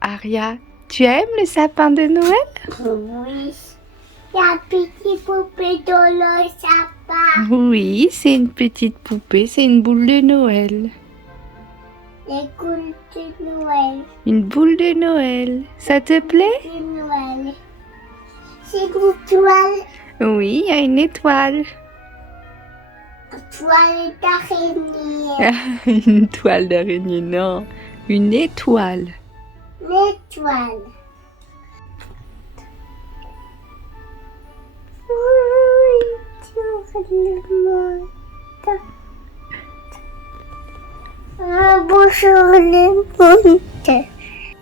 Aria, tu aimes le sapin de Noël? Oui. La petite poupée dans le sapin. Oui, c'est une petite poupée, c'est une boule de Noël. Les coups de Noël. Une boule de Noël. Ça te plaît? De Noël. C'est une toile. Oui, il y a une étoile. Toile d'araignée. Une toile d'araignée, non. Une étoile. L'étoile. Sur le monde. Bonjour le monde.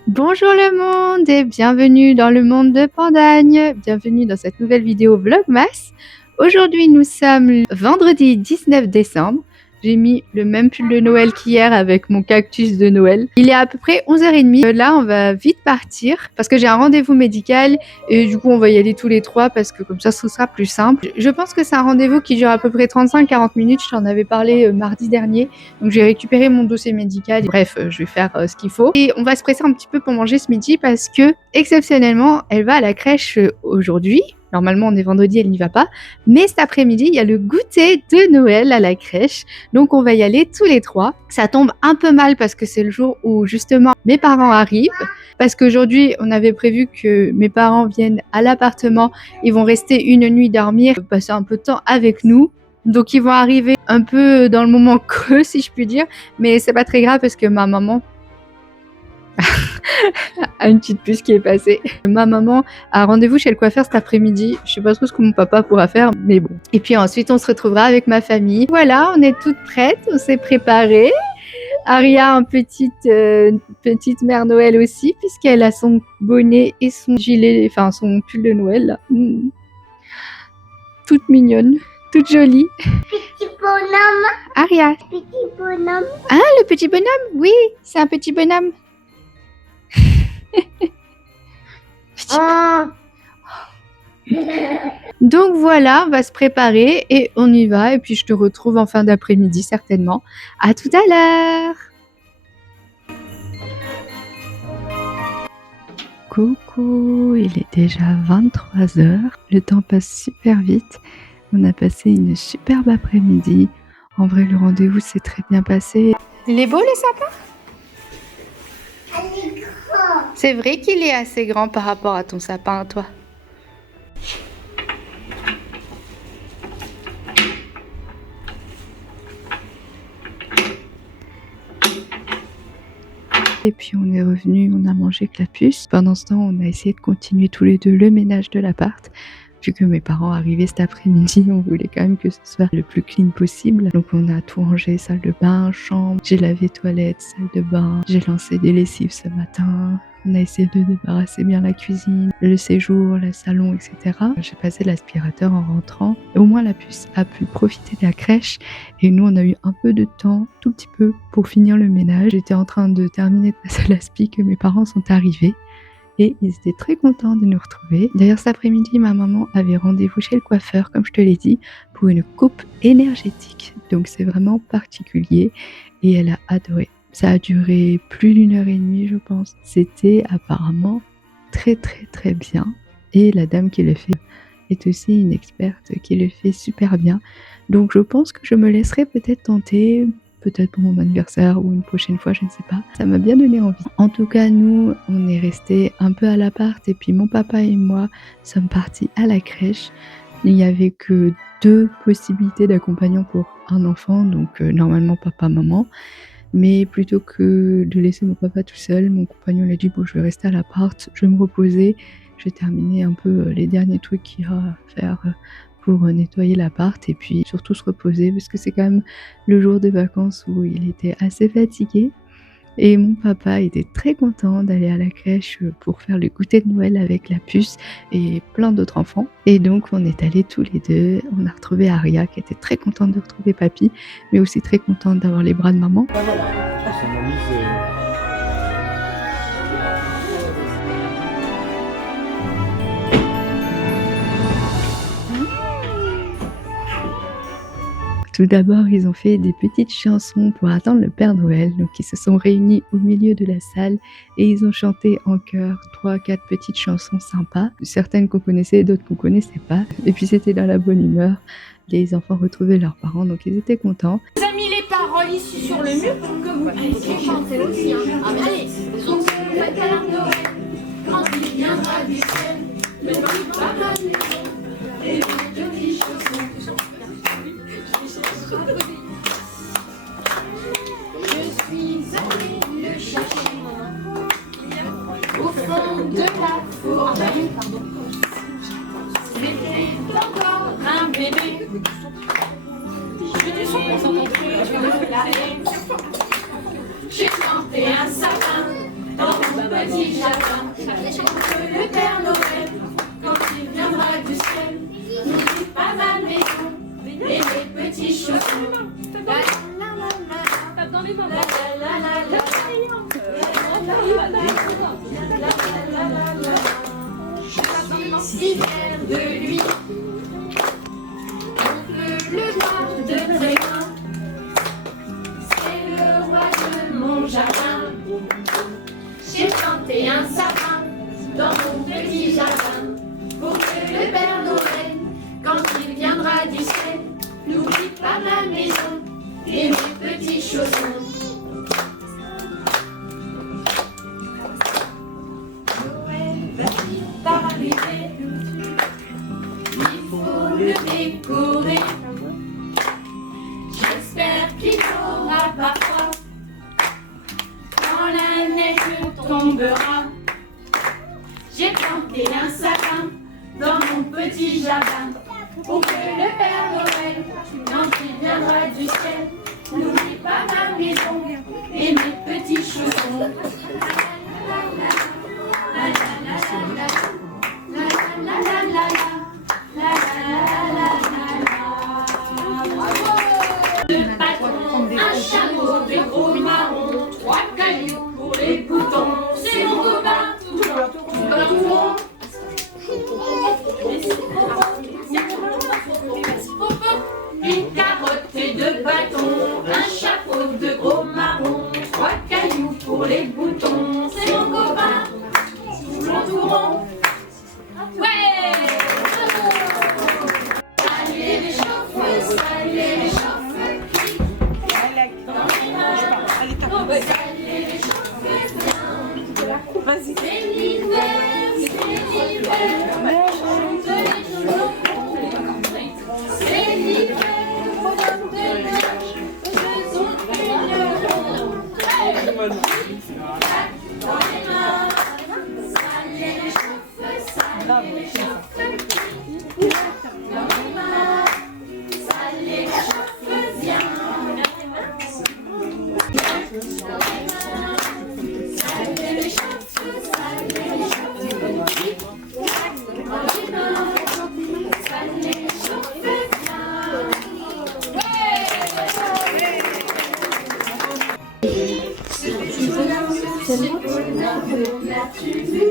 Bonjour le monde et bienvenue dans le monde de Pandagne. Bienvenue dans cette nouvelle vidéo Vlogmas. Aujourd'hui nous sommes le vendredi 19 décembre. J'ai mis le même pull de Noël qu'hier avec mon cactus de Noël. Il est à peu près 11h30. Là, on va vite partir parce que j'ai un rendez-vous médical et du coup, on va y aller tous les trois parce que comme ça, ce sera plus simple. Je pense que c'est un rendez-vous qui dure à peu près 35-40 minutes. Je t'en avais parlé mardi dernier. Donc, j'ai récupéré mon dossier médical. Bref, je vais faire ce qu'il faut. Et on va se presser un petit peu pour manger ce midi parce que, exceptionnellement, elle va à la crèche aujourd'hui. Normalement, on est vendredi, elle n'y va pas. Mais cet après-midi, il y a le goûter de Noël à la crèche. Donc, on va y aller tous les trois. Ça tombe un peu mal parce que c'est le jour où, justement, mes parents arrivent. Parce qu'aujourd'hui, on avait prévu que mes parents viennent à l'appartement. Ils vont rester une nuit dormir, passer un peu de temps avec nous. Donc, ils vont arriver un peu dans le moment creux, si je puis dire. Mais c'est pas très grave parce que ma maman a une petite puce qui est passée. Ma maman a rendez-vous chez le coiffeur cet après-midi. Je sais pas trop ce que mon papa pourra faire, mais bon. Et puis ensuite, on se retrouvera avec ma famille. Voilà, on est toutes prêtes, on s'est préparées. Aria, petite mère Noël aussi, puisqu'elle a son bonnet et son gilet, enfin son pull de Noël là. Toute mignonne, toute jolie. Petit bonhomme. Aria. Petit bonhomme. Ah, le petit bonhomme? Oui, c'est un petit bonhomme. Donc voilà, on va se préparer et on y va. Et puis je te retrouve en fin d'après-midi certainement. À tout à l'heure. Coucou, il est déjà 23h. Le temps passe super vite. On a passé une superbe après-midi. En vrai, le rendez-vous s'est très bien passé. Il est beau le sapin? Elle est grande. C'est vrai qu'il est assez grand par rapport à ton sapin à toi. Et puis on est revenu, on a mangé avec la puce. Pendant ce temps, on a essayé de continuer tous les deux le ménage de l'appart. Vu que mes parents arrivaient cet après-midi, on voulait quand même que ce soit le plus clean possible. Donc on a tout rangé, salle de bain, chambre, j'ai lavé toilette, salle de bain, j'ai lancé des lessives ce matin. On a essayé de débarrasser bien la cuisine, le séjour, le salon, etc. J'ai passé l'aspirateur en rentrant. Et au moins la puce a pu profiter de la crèche. Et nous, on a eu un peu de temps, tout petit peu, pour finir le ménage. J'étais en train de terminer de passer l'aspi que mes parents sont arrivés. Et ils étaient très contents de nous retrouver. D'ailleurs, cet après-midi, ma maman avait rendez-vous chez le coiffeur, comme je te l'ai dit, pour une coupe énergétique. Donc c'est vraiment particulier et elle a adoré. Ça a duré plus d'1h30, je pense. C'était apparemment très très très bien. Et la dame qui le fait est aussi une experte qui le fait super bien. Donc je pense que je me laisserai peut-être tenter, peut-être pour mon anniversaire ou une prochaine fois, je ne sais pas. Ça m'a bien donné envie. En tout cas, nous, on est restés un peu à l'appart et puis mon papa et moi sommes partis à la crèche. Il n'y avait que 2 possibilités d'accompagnant pour un enfant, donc normalement papa, maman. Mais plutôt que de laisser mon papa tout seul, mon compagnon l'a dit bon, je vais rester à l'appart, je vais me reposer, je vais terminer un peu les derniers trucs qu'il y a à faire pour nettoyer l'appart et puis surtout se reposer parce que c'est quand même le jour des vacances où il était assez fatigué. Et mon papa était très content d'aller à la crèche pour faire le goûter de Noël avec la puce et plein d'autres enfants. Et donc on est allés tous les deux, on a retrouvé Aria qui était très contente de retrouver papy, mais aussi très contente d'avoir les bras de maman. Tout d'abord, ils ont fait des petites chansons pour attendre le Père Noël. Donc, ils se sont réunis au milieu de la salle et ils ont chanté en chœur 3-4 petites chansons sympas. Certaines qu'on connaissait, d'autres qu'on connaissait pas. Et puis, c'était dans la bonne humeur. Les enfants retrouvaient leurs parents, donc ils étaient contents. Vous avez mis les paroles ici sur le mur pour que vous puissiez chanter aussi. Allez, on se le Père Noël, quand il viendra du ciel, le petit papa maison, et les petits chaussons. Je suis allée le chercher au fond de la forêt. C'était encore un bébé. Je du son pour s'entendre plus la haie. J'ai planté un sapin dans mon petit jardin. Le Père Noël, quand il viendra du ciel, n'oublie pas ma maison et mes petits chaussons. La la la la la la la la. Je suis fière de lui. On peut le voir de très loin. C'est le roi de mon jardin. J'ai planté un sapin dans mon petit jardin pour que le Père Noël, quand il viendra du ciel, n'oublie pas ma maison et mes petits chaussons. Noël va vite arriver. Il faut le décorer. J'espère qu'il n'aura pas froid quand la neige tombera. J'ai planté un sapin dans mon petit jardin pour que le Père Noël, quand il viendra du ciel, n'oublie pas ma maison et mes petits chaussons. La la la la la la la la la la la. Deux bâtons, un chameau, des gros marrons, 3 cailloux pour les boutons. C'est mon copain, tout rond. Une carotte et 2 bâtons, un chapeau de gros marrons, 3 cailloux pour les boutons. C'est mon copain, tout rond. Ouais! Allez les chauffeuses, allez les chauffeuses, dans les mains. Allez les chauffeuses, vas-y. C'est l'hiver, chante les jours. C'est l'hiver, faisons une ronde. Dans les mains, allez les chauffeuses, allez les chauffeuses. Dans les mains, allez les chauffeuses, viens. Dans les mains, allez les chauffeuses, allez les chauffeuses. Dans les mains, allez les chauffeuses, l'as-tu vu,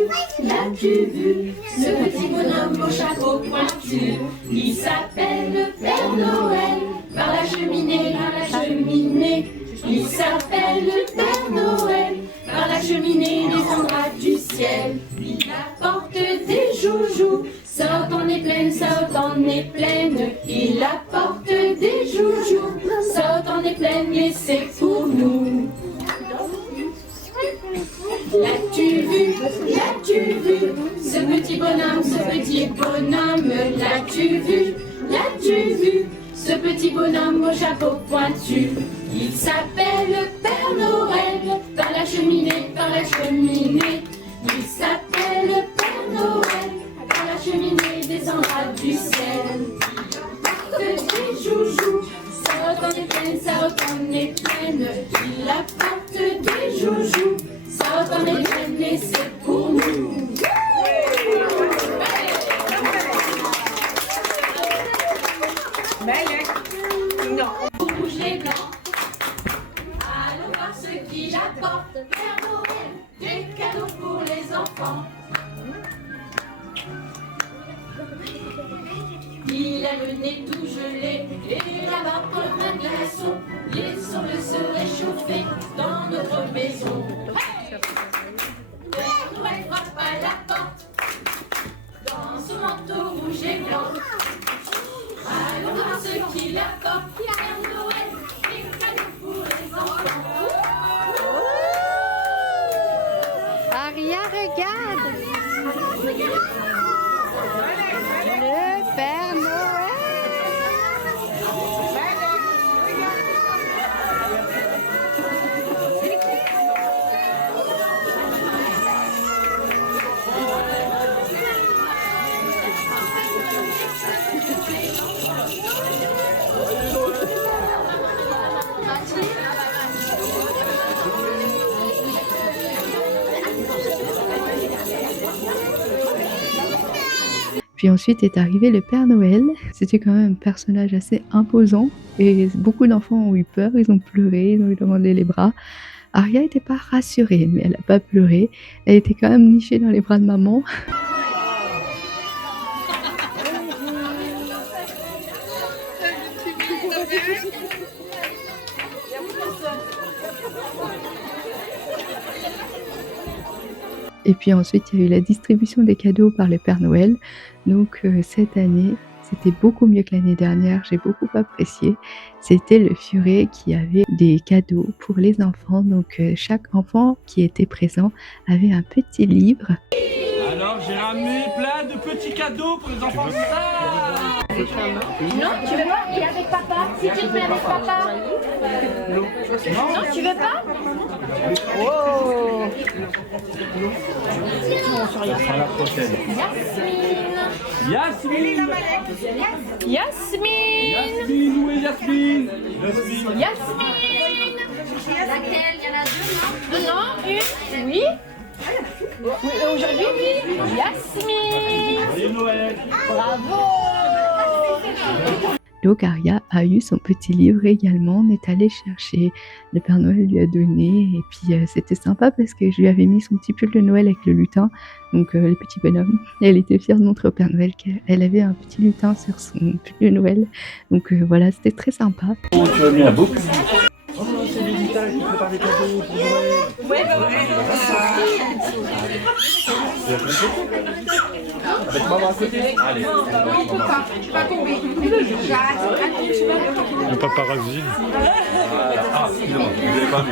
l'as-tu vu, ce petit bonhomme au chapeau pointu, il s'appelle le Père Noël, par la cheminée, il s'appelle le Père Noël, par la cheminée descendra du ciel, il apporte des joujoux, ça en est pleine, ça en est pleine, il apporte des joujoux, ça en est pleine, mais c'est pour nous. L'as-tu vu, ce petit bonhomme, l'as-tu vu, ce petit bonhomme au chapeau pointu, il s'appelle le Père Noël, par la cheminée, il s'appelle le Père Noël, par la cheminée descendra du ciel, il apporte des joujoux, ça en est pleine, il apporte des joujoux, ça en est pleine, mais c'est pour nous. Rouge et blanc, allons voir ce qu'il apporte. Père Noël, des cadeaux pour les enfants. Il il a le nez tout gelé et la barbe comme un glaçon. Il semble se réchauffer dans notre maison. Hey! Père Noël frappe à la porte dans son manteau rouge et blanc. Allons voir ce qu'il apporte. Père Noël, des cadeaux pour les enfants. Aria, regarde! Le Père Noël! Puis ensuite est arrivé le Père Noël. C'était quand même un personnage assez imposant et beaucoup d'enfants ont eu peur, ils ont pleuré, ils ont eu demandé les bras. Aria n'était pas rassurée, mais elle n'a pas pleuré. Elle était quand même nichée dans les bras de maman. Et puis ensuite, il y a eu la distribution des cadeaux par le Père Noël. Donc cette année, c'était beaucoup mieux que l'année dernière, j'ai beaucoup apprécié. C'était le furet qui avait des cadeaux pour les enfants. Donc chaque enfant qui était présent avait un petit livre. Alors j'ai ramené plein de petits cadeaux pour les enfants. Non, tu veux pas? Et avec papa? Si tu te mets avec papa? Non, tu veux pas? Oh! À la prochaine. Yasmine. Yasmine! Yasmine, où est Yasmine? Yasmine! Laquelle? Il y en a deux, non? Non, une? Oui? Oui, aujourd'hui, oui. Yasmine! Joyeux Noël. Bravo! Donc Aria a eu son petit livre également, on est allé chercher, le Père Noël lui a donné et puis c'était sympa parce que je lui avais mis son petit pull de Noël avec le lutin, donc le petit bonhomme. Et elle était fière de montrer au Père Noël qu'elle avait un petit lutin sur son pull de Noël, donc voilà, c'était très sympa. Oh, tu as mis un beau public. Oh, c'est Lilita qui prépare des cadeaux pour Noël. Ouais, avec maman à côté. Allez. On peut pas, tu vas tomber. Le paparazzi. Ah, excusez-moi, vous n'avez pas vu.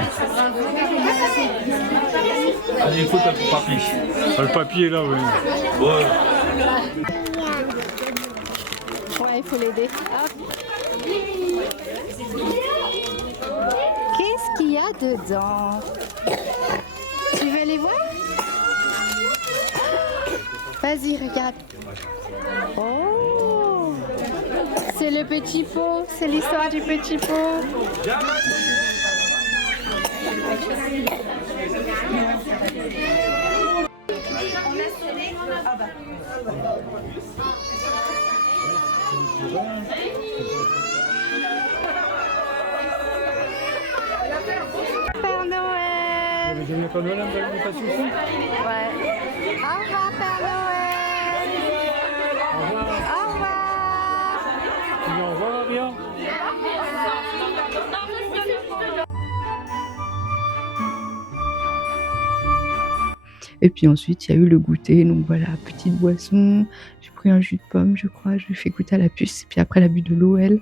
Allez, il faut pour papy. Ah, le papier est là, oui. Ouais. Ouais, il faut l'aider. Qu'est-ce qu'il y a dedans? Tu veux les voir? Vas-y, regarde. Oh! C'est le petit pot, c'est l'histoire du petit pot. Père Noël! Vous avez pas Noël, vous passez aussi? Ouais. Au revoir, Père Noël! Au revoir. Au revoir! Tu veux au revoir, Aria? Et puis ensuite, il y a eu le goûter. Donc voilà, petite boisson. J'ai pris un jus de pomme, je crois. Je lui ai fait goûter à la puce. Et puis après, elle a bu de l'eau, elle.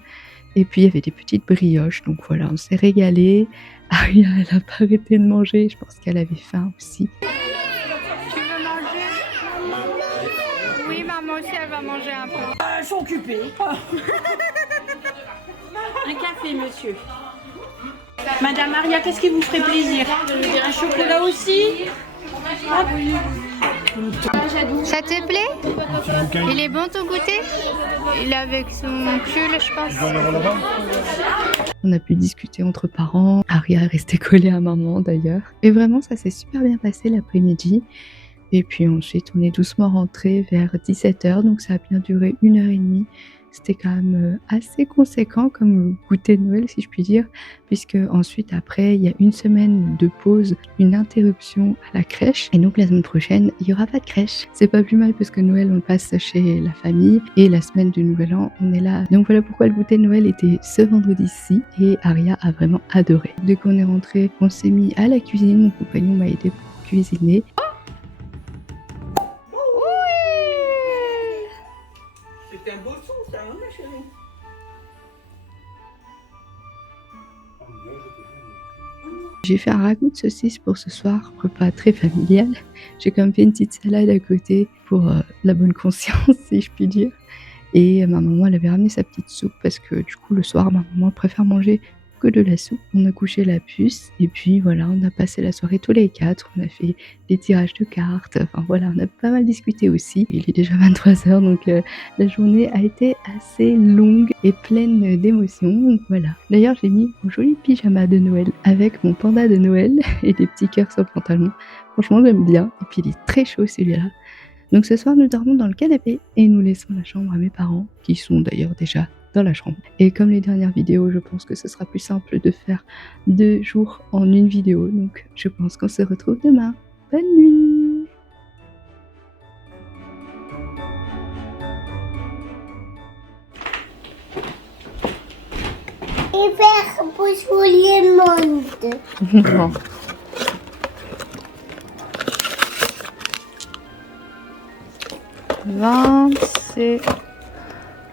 Et puis, il y avait des petites brioches. Donc voilà, on s'est régalé. Aria, elle n'a pas arrêté de manger. Je pense qu'elle avait faim aussi. Tu veux manger? Oui, maman aussi, elle va manger un peu. Ils sont occupés. Un café, monsieur. Madame Aria, qu'est-ce qui vous ferait plaisir? Un chocolat aussi? Ça te plaît? Il est bon ton goûter? Il est avec son pull, je pense. On a pu discuter entre parents. Aria est restée collée à maman d'ailleurs. Et vraiment, ça s'est super bien passé l'après-midi. Et puis ensuite, on est doucement rentré vers 17h, donc ça a bien duré 1h30. C'était quand même assez conséquent comme goûter de Noël, si je puis dire, puisque ensuite, après, il y a une semaine de pause, une interruption à la crèche. Et donc, la semaine prochaine, il n'y aura pas de crèche. C'est pas plus mal parce que Noël, on le passe chez la famille et la semaine du Nouvel An, on est là. Donc, voilà pourquoi le goûter de Noël était ce vendredi-ci et Aria a vraiment adoré. Dès qu'on est rentré, on s'est mis à la cuisine. Mon compagnon m'a aidé pour cuisiner. C'était un beau son, ça, hein, ma chérie? J'ai fait un ragoût de saucisse pour ce soir, repas très familial. J'ai quand même fait une petite salade à côté pour la bonne conscience, si je puis dire. Et ma maman, elle avait ramené sa petite soupe parce que du coup, le soir, ma maman préfère manger que de la soupe. On a couché la puce et puis voilà, on a passé la soirée tous les quatre. On a fait des tirages de cartes. Enfin voilà, on a pas mal discuté aussi. Il est déjà 23h, donc la journée a été assez longue et pleine d'émotions. Donc voilà. D'ailleurs, j'ai mis mon joli pyjama de Noël avec mon panda de Noël et des petits cœurs sur le pantalon. Franchement, j'aime bien. Et puis il est très chaud celui-là. Donc ce soir, nous dormons dans le canapé et nous laissons la chambre à mes parents, qui sont d'ailleurs déjà dans la chambre. Et comme les dernières vidéos, je pense que ce sera plus simple de faire 2 jours en une vidéo. Donc je pense qu'on se retrouve demain. Bonne nuit! Hiver pour tout le monde. Bon. C'est...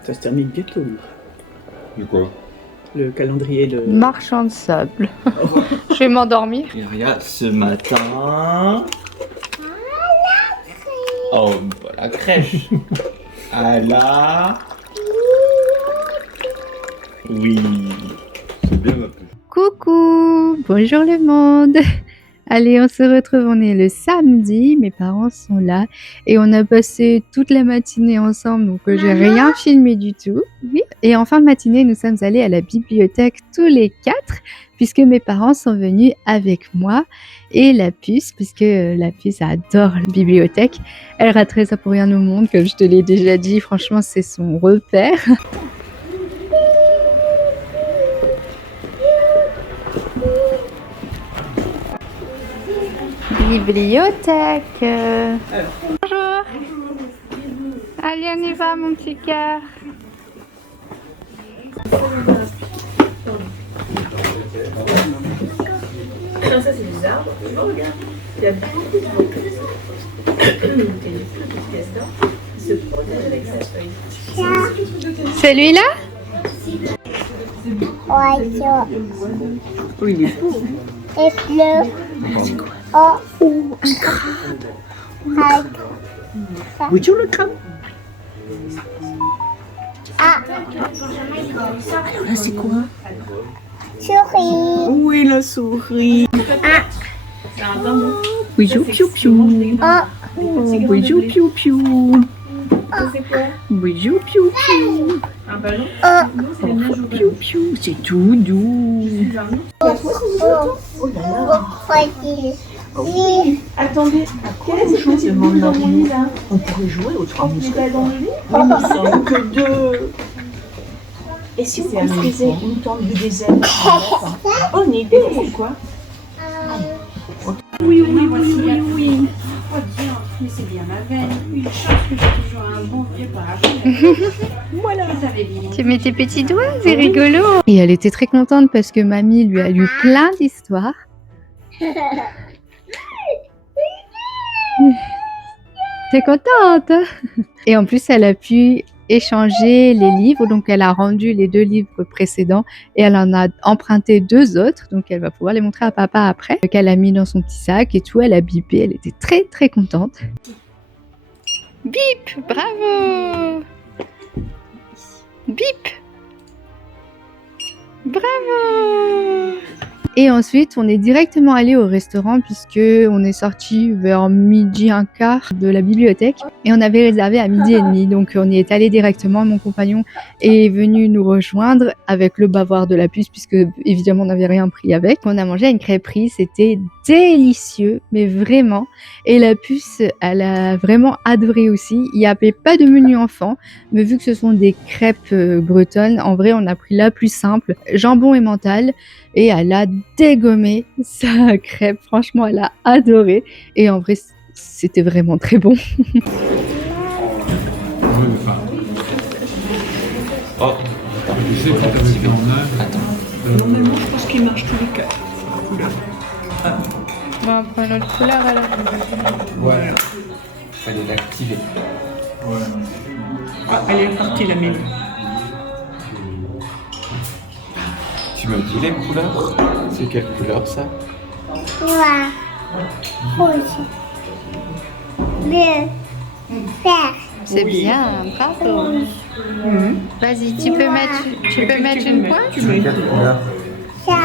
Ça se termine bientôt, lui. De quoi? Le calendrier de... Marchand de sable. Je vais m'endormir. Et regarde, ce matin... Oh, bah, la crèche. À la... Oui. C'est bien ma puce. Coucou, bonjour le monde. Allez, on se retrouve, on est le samedi, mes parents sont là et on a passé toute la matinée ensemble, donc j'ai rien filmé du tout. Oui. Et en fin de matinée, nous sommes allés à la bibliothèque tous les 4, puisque mes parents sont venus avec moi et la puce, puisque la puce adore la bibliothèque. Elle raterait ça pour rien au monde, comme je te l'ai déjà dit, franchement c'est son repère. Bibliothèque. Bonjour. Allez, on y va, mon petit cœur. Ça, c'est des arbres. Oh, regarde. Il y a beaucoup de il se protège avec sa feuille. Celui-là? Oiseau. Oui, il est beau. Et fleur. Oh, un crabe. Oui, tu le crabe. Ah, Alors là, c'est quoi? souris. Oui, la souris. Ah, Oui, piou piou piou. oh, Oui, piou piou piou. Oui, piou piou piou. oh, Piou piou, c'est tout doux. oh, crocodile. Oui, Attendez, quelle chose demande Marie? On pourrait jouer aux 3 mousquetaires. Nous ne sommes que 2. Et si vous construisez une tente du désert? Bonne idée, pourquoi? Oui, oui, oui, oui. Oh Dieu, mais c'est bien ma veine. Une chance que j'ai toujours un bon vieux parapluie. Voilà. Vous avez bien. Tu mets tes petits doigts, c'est rigolo. Et elle était très contente parce que mamie lui a lu plein d'histoires. T'es contente? Et en plus, elle a pu échanger les livres, donc elle a rendu les 2 livres précédents et elle en a emprunté 2 autres, donc elle va pouvoir les montrer à papa après, qu'elle a mis dans son petit sac et tout, elle a bipé, elle était très très contente. Bip, bravo. Bip, bravo. Et ensuite, on est directement allé au restaurant puisque on est sorti vers 12h15 de la bibliothèque et on avait réservé à 12h30. Donc on y est allé directement. Mon compagnon est venu nous rejoindre avec le bavoir de la puce puisque évidemment on n'avait rien pris avec. On a mangé à une crêperie, c'était délicieux, mais vraiment. Et la puce, elle a vraiment adoré aussi. Il n'y avait pas de menu enfant, mais vu que ce sont des crêpes bretonnes, en vrai, on a pris la plus simple, jambon et mental. Et elle a dégommé sa crêpe. Franchement, elle a adoré. Et en vrai, c'était vraiment très bon. Oh, tu sais que t'avais fait en âge. Normalement, je pense qu'il marche tous les 4 couleurs. Bon, on prend notre couleur alors. Voilà. Fallait l'activer. Ah, elle est partie la mienne. Tu m'as dit les couleurs? C'est quelle couleur ça? Noir, rouge, bleu, vert. C'est bien, bravo. Vas-y, tu peux mettre une pointe. Quelle couleur? Ça,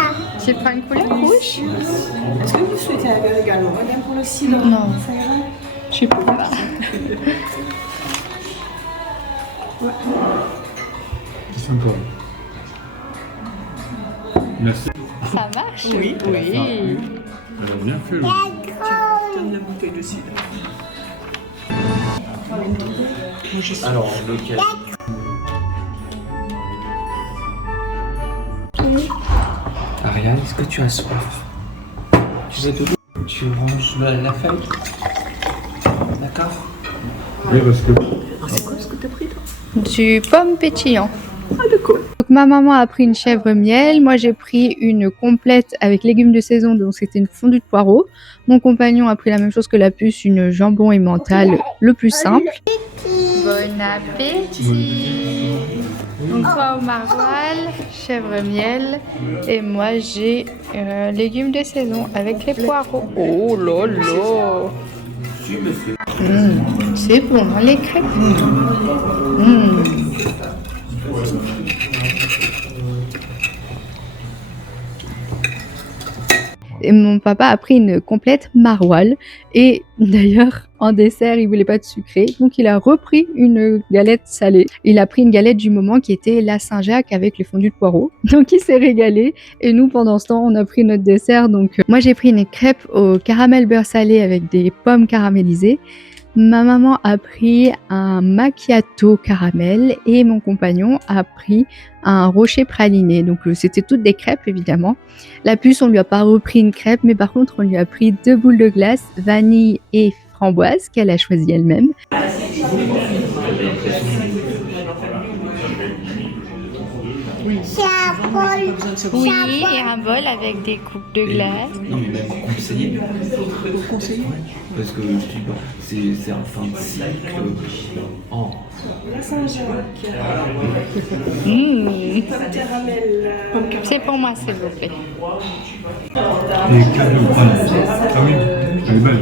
Tu prends une couleur rouge? Est-ce que vous souhaitez un verre également, madame, pour le cidre? Non. Ça ira? Je sais pas. C'est sympa. Merci. Ça marche? Oui. Elle a bien fait. Donne la bouteille de cidre. Alors, lequel? Ariane, est-ce que tu as soif? Tu veux de l'eau? Tu ranges la feuille? D'accord? Oui, parce que. C'est quoi ce que t'as pris, toi? Du pomme pétillant. Ah, d'accord. Donc, ma maman a pris une chèvre miel, moi j'ai pris une complète avec légumes de saison, donc c'était une fondue de poireaux. Mon compagnon a pris la même chose que la puce, une jambon et mental, le plus simple. Bon appétit. Donc toi au maroilles, chèvre miel, et moi j'ai légumes de saison avec les poireaux. Oh là là. C'est bon, hein, les crêpes. Et mon papa a pris une complète maroilles et d'ailleurs en dessert il voulait pas de sucré, donc il a repris une galette salée. Il a pris une galette du moment qui était la Saint-Jacques avec les fondus de poireaux, donc il s'est régalé. Et nous pendant ce temps on a pris notre dessert, donc moi j'ai pris une crêpe au caramel beurre salé avec des pommes caramélisées. Ma maman a pris un macchiato caramel et mon compagnon a pris un rocher praliné. Donc c'était toutes des crêpes évidemment. La puce, on lui a pas repris une crêpe, mais par contre on lui a pris 2 boules de glace, vanille et framboise qu'elle a choisi elle-même. c'est un bol. Oui, et un bol avec des coupes de glace. Non, mais même conseiller. Conseiller. Parce que je dis pas, c'est un fin de cycle. Oh. La Saint-Jacques. Mmh. Caramel. C'est pour moi s'il vous plaît. Et cadeau. Ah oui, elle est belle.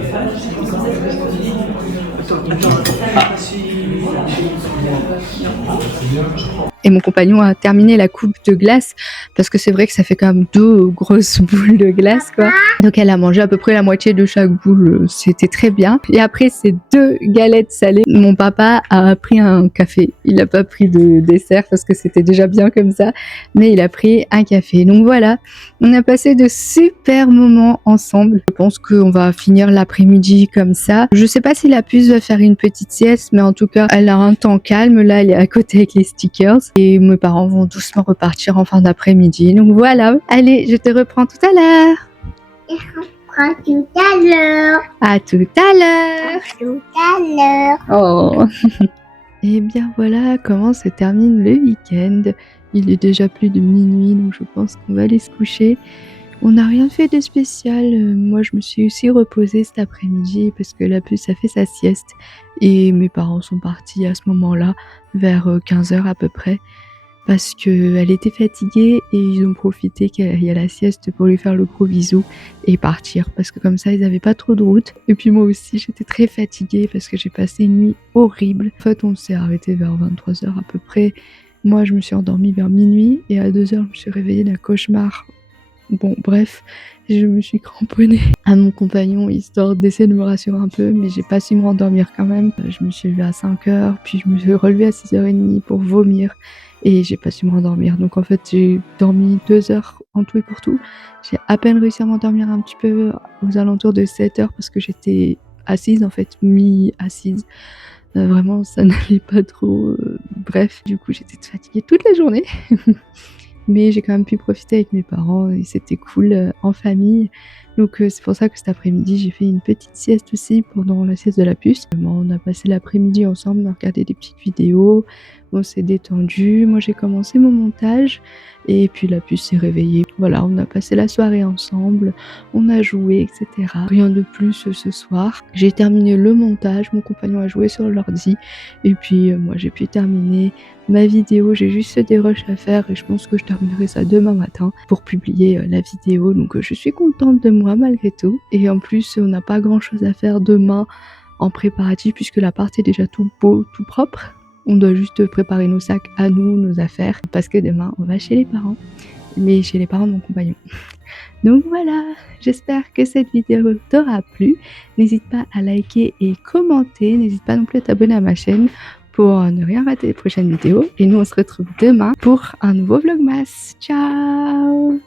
Et mon compagnon a terminé la coupe de glace parce que c'est vrai que ça fait quand même 2 grosses boules de glace quoi. Donc elle a mangé à peu près la moitié de chaque boule, c'était très bien. Et après ces 2 galettes salées, mon papa a pris un café. Il n'a pas pris de dessert parce que c'était déjà bien comme ça, mais il a pris un café. Donc voilà, on a passé de super moments ensemble. Je pense qu'on va finir l'après-midi comme ça. Je sais pas si la puce va faire une petite sieste, mais en tout cas elle a un temps calme. Là elle est à côté avec les stickers. Et mes parents vont doucement repartir en fin d'après-midi. Donc voilà. Allez, je te reprends tout à l'heure. À tout à l'heure. À tout à l'heure. Tout à l'heure. Oh. Et bien voilà comment se termine le week-end. Il est déjà plus de minuit, donc je pense qu'on va aller se coucher. On n'a rien fait de spécial. Moi, je me suis aussi reposée cet après-midi parce que la puce a fait sa sieste. Et mes parents sont partis à ce moment-là, vers 15h à peu près, parce qu'elle était fatiguée et ils ont profité qu'il y a la sieste pour lui faire le gros bisou et partir. Parce que comme ça, ils n'avaient pas trop de route. Et puis moi aussi, j'étais très fatiguée parce que j'ai passé une nuit horrible. En fait, on s'est arrêté vers 23h à peu près. Moi, je me suis endormie vers minuit et à 2h, je me suis réveillée d'un cauchemar. Bon, bref, je me suis cramponnée à mon compagnon histoire d'essayer de me rassurer un peu, mais j'ai pas su me rendormir quand même. Je me suis levée à 5h, puis je me suis relevée à 6h30 pour vomir et j'ai pas su me rendormir. Donc en fait, j'ai dormi 2 heures en tout et pour tout. J'ai à peine réussi à m'endormir un petit peu aux alentours de 7 heures parce que j'étais assise en fait, mi-assise. Vraiment ça n'allait pas trop, bref, du coup j'étais fatiguée toute la journée. Mais j'ai quand même pu profiter avec mes parents et c'était cool, en famille. Donc c'est pour ça que cet après-midi, j'ai fait une petite sieste aussi pendant la sieste de la puce. On a passé l'après-midi ensemble, on a regardé des petites vidéos, on s'est détendu. Moi, j'ai commencé mon montage et puis la puce s'est réveillée. Voilà, on a passé la soirée ensemble, on a joué, et cetera. Rien de plus ce soir. J'ai terminé le montage, mon compagnon a joué sur l'ordi et puis moi, j'ai pu terminer ma vidéo. J'ai juste des rushs à faire et je pense que je terminerai ça demain matin pour publier la vidéo. Donc je suis contente de moi malgré tout. Et en plus, on n'a pas grand-chose à faire demain en préparatif puisque l'appart est déjà tout beau, tout propre. On doit juste préparer nos sacs à nous, nos affaires, parce que demain, on va chez les parents. Mais chez les parents de mon compagnon. Donc voilà, j'espère que cette vidéo t'aura plu. N'hésite pas à liker et commenter. N'hésite pas non plus à t'abonner à ma chaîne pour ne rien rater les prochaines vidéos. Et nous, on se retrouve demain pour un nouveau vlogmas. Ciao!